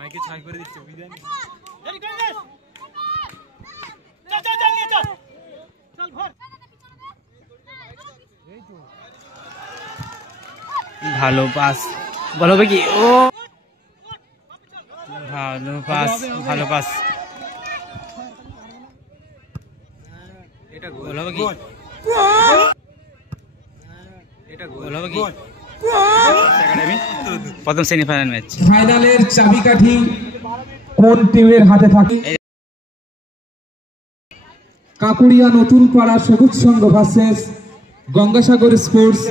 মাইকে ছাই করে দিচ্ছে বুঝলেন। ভালো পাস বল হবে কি? ও ভালো পাস, ভালো পাস। এটা গোল হবে কি? এটা গোল হবে কি? একাডেমি প্রথম সেমিফাইনাল ম্যাচ। ফাইনালের চাবিকাঠি কোন টিমের হাতে থাকে? কাকুড়িয়া নতুন পাড়া সবুজ সংঘ ভার্সেস গঙ্গাসাগর স্পোর্টস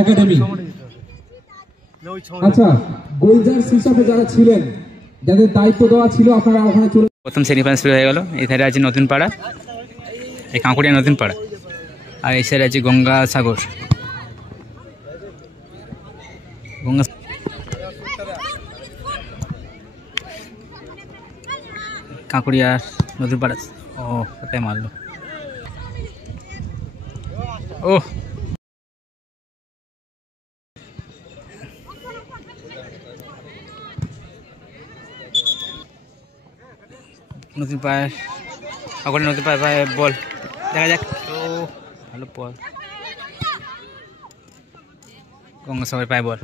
একাডেমি। আচ্ছা, গোলজার হিসাবে যারা ছিলেন, যাদের দায়িত্ব দেওয়া ছিল, আপনারা ওখানে চলে। প্রথম সেমিফাইনাল শুরু হয়ে গেল। এই সাইডে আছে নতুন পাড়া, এই কাঁকুড়িয়া নতুন পাড়া, আর এই সাইডে আছে গঙ্গাসাগর। গঙ্গা কাঁকুড়িয়ার নতুন পাড়া। ও কোথায় মারলো? ও নতুন পায়ে কাঁকুড়িয়া নতুন পায়ে পায়ে বল, দেখা যাক। ও ভালো বল, গঙ্গাসাগর পায়ে বল।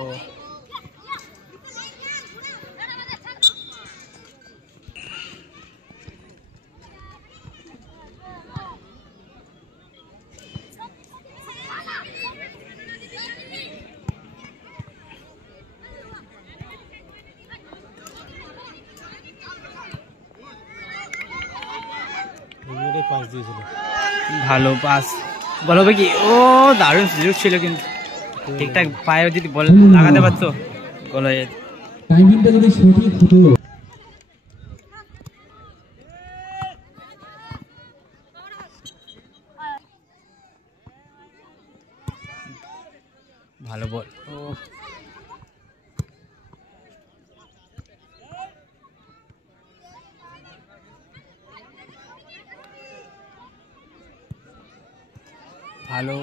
ও ভালো পাস বল হবে কি? ও দারুণ সুযোগ ছিল, কিন্তু ঠিকঠাক পায়ে যদি বল লাগাতে পারতো গোল হয়ে যেত। টাইমিংটা যদি সঠিক হতো। ভালো বল। ও ভালো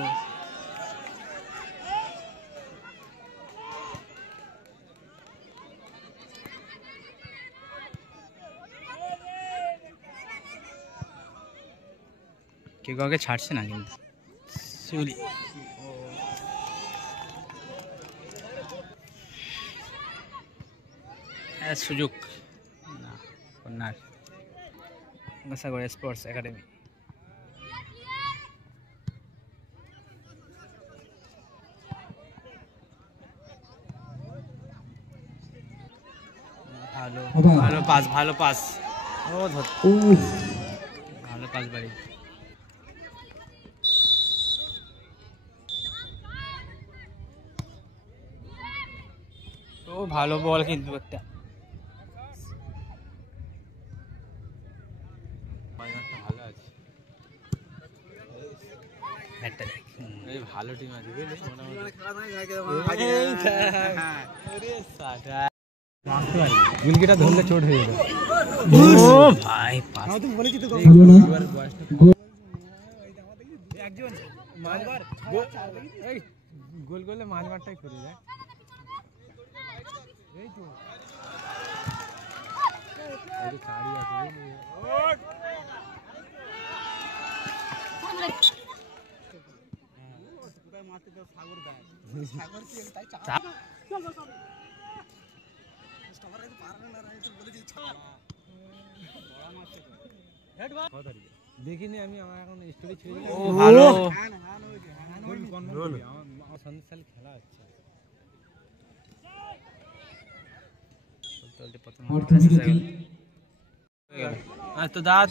কেউ কাউকে ছাড়ছে না কিন্তু। শিউলি সুযোগ না, কর্নার। Gangasagar sports academy. ভালো ভালো পাস, ভালো পাস। ও ভালো পাস বাড়ি। ও ভালো বল, কিন্তু একটা ভালো আছে, ভালো টিম আছে গুলকিটা ধরলে চোট হয়ে যাবে। ও ভাই পাস গোল করলে মাঝ মাঠটাই করে যায়। এই তো চাড়ি আছে। সাগর গায়ে সাগর কি তাই দেখিনি আমি, আমার এখন স্টোরি ছেড়ে। ও ভালো সন্ধ্যাশালী খেলা হচ্ছে।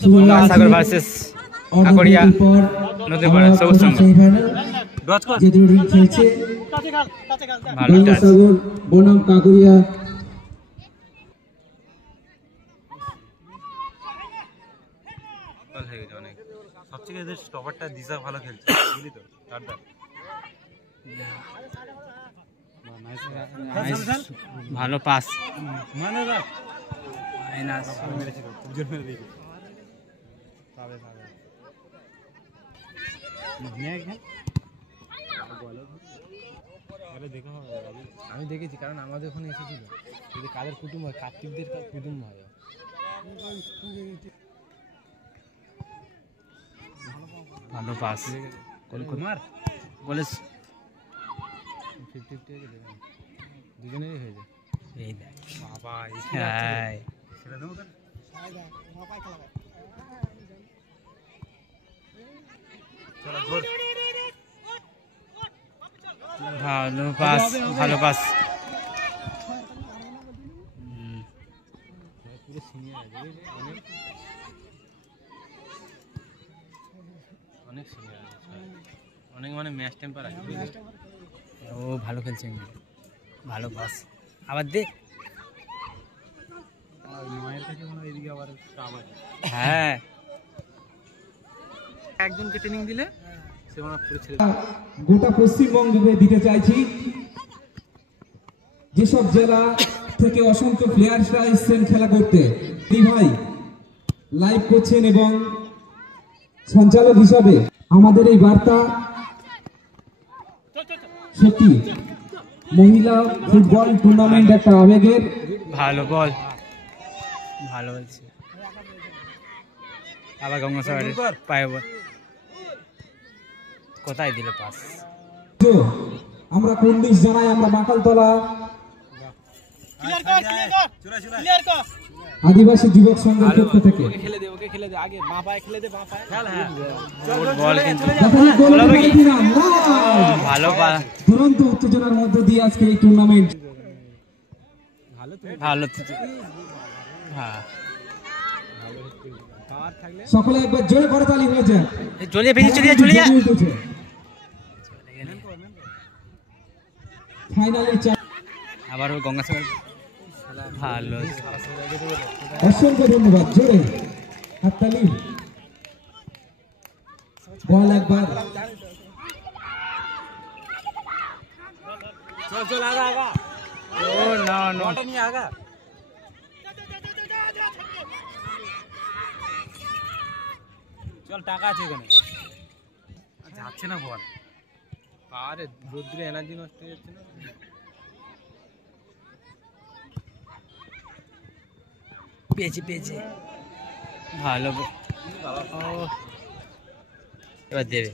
গঙ্গাসাগর ভার্সেস কাঁকুড়িয়া নতুন পাড়া সবুজ সংঘ। ভালো টাচ। বনাম কাঁকুড়িয়া। সবথেকে এদের স্টপারটা দিশা ভালো খেলছে, বুঝলি তো? ভালো পাস, মানে মাইনাস। আমি দেখেছি, কারণ আমাদের ওখানে এসেছিল। যদি কাদের কুটুম হয়, কার্তিকদের কুটুম হয়। ভালো পাস কুমার বলে 50-50 হয়ে যাবে, দুজনেরই হয়ে যায়। এই দেখ বাবা হ্যাঁ ছেড়ে দেবো তাহলে? চলো ঘোর। ভালো পাস ভালো পাস পুরো সিনিয়র আছে, অনেক অনেক সিনিয়র আছে, অনেক মানে ম্যাচ টেম্পার আছে। ও ভালো খেলছে ভালো পাস আবার দে মায়ের কাছে মনে হয় এদিকে আবার আবার হ্যাঁ একজনকে ট্রেনিং দিলে সে মানে পুরো ছেড়ে গোটা পশ্চিমবঙ্গে দিতে চাইছি। যেসব জেলা থেকে অসংখ্য প্লেয়ার্সরা এসছেন খেলা করতে, ভাই লাইভ করছেন এবং সঞ্চালক হিসাবে আমাদের এই বার্তা সত্যি মহিলা ফুটবল টুর্নামেন্ট একটা আবেগের। ভালো বল ভালো বলছে আবার গঙ্গাসাগরের পায়ে বল কোথায় দিল পাস তো আমরা কুন্ডিশ জানাই, আমরা মাকালতলা আদিবাসী যুবক সংঘের পক্ষ থেকে খেলে দে, ওকে খেলে দে, আগে বাঁ পায়ে খেলে দে, বাঁ পায়ে বল কিন্তু গোল করে দিলাম। ভালো দুরন্ত উত্তেজনার মধ্য দিয়ে আজকে এই টুর্নামেন্ট ভালো হ্যাঁ সকলে একবার জোরে করতালি হয়েছে। চলিয়ে বেরিয়ে চলে যা ফাইনালে আবার ওই গঙ্গাসাগর ভালো অসংখ্য ধন্যবাদ, জোরে হাততালি। বল একবার চল আগা আগা ও না না বলটা নিয়ে আগা। চল টাকা আছে এখানে, যাচ্ছে না বল। আরে রোদ্রে এনার্জি নষ্ট হয়ে যাচ্ছে না। পেয়েছে ভালো ও এবার দেবে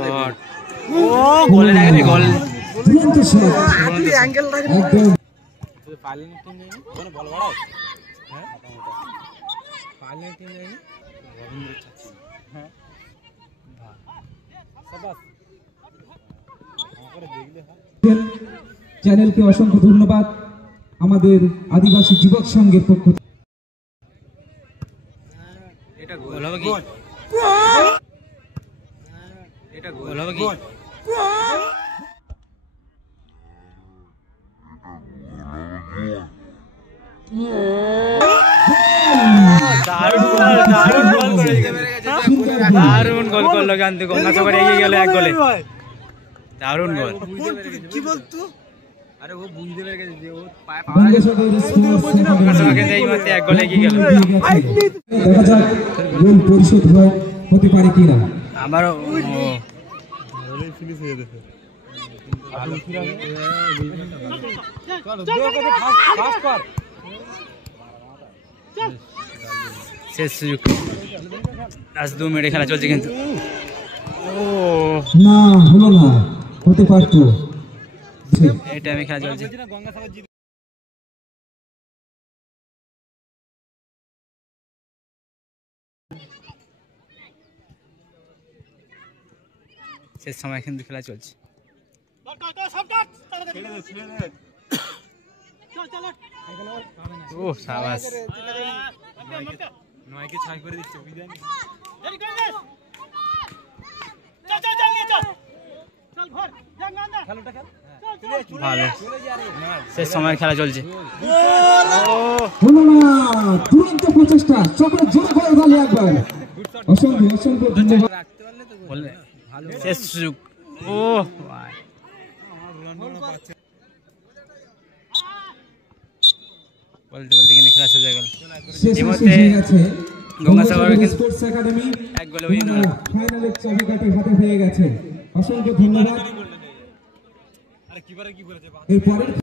শট ও গোলে লাগবে গোল দুরন্ত শট একদম পার্লিয়ামেন্ট টিম যায়নি, ওখানে বল বাড়াও। হ্যাঁ পার্লিয়ামেন্ট টিম যায়নি। রবীন্দ্র চাচ্ছি হ্যাঁ সাবাস করে দেখলে হয়। চ্যানেলকে অসংখ্য ধন্যবাদ আমাদের আদিবাসী যুবক সংঘের পক্ষ থেকে। এটা গোল হবে কি এটা গোল হবে কি দারুণ গোল করলো কিন্তু গঙ্গাসাগর এগিয়ে গেল এক গোলে দারুণ গোল কি বলতো? আরে ও বুঝতে পেরে গেছে যে ও পায়ে গঙ্গাসাগর স্পোর্টস গঙ্গাসাগর কিন্তু এই মাত্র এক গোলে এগিয়ে গেল দেখা যাক গোল পরিশোধ হতে পারে কিনা। আমারও শেষ সুযোগ আজ 2 মিনিটে খেলা চলছে কিন্তু ও না হলো না, হতে পারতো। এই টাইমে খেলা চলছে শেষ সময় কিন্তু খেলা চলছে ও সাবাস নয়কে ছাই করে দিচ্ছে বিদায়। ভালো শেষ সময় খেলা চলছে হলো না, দুরন্ত প্রচেষ্টা, সকলে জোরে করে তালি একবার। অসংখ্য ধন্যবাদ। বললে শেষ সুযোগ ও ভাই বলতে বলতে কিন্তু খেলা শেষ হয়ে গেল শেষ এই শেষ মুহূর্তে হয়ে গেছে। গঙ্গাসাগর কিন্তু স্পোর্টস একাডেমি এক গোলে উইন হলো ফাইনালের চাবিকাঠি হাতে হয়ে গেছে। অসংখ্য ধন্যবাদ। এরপরের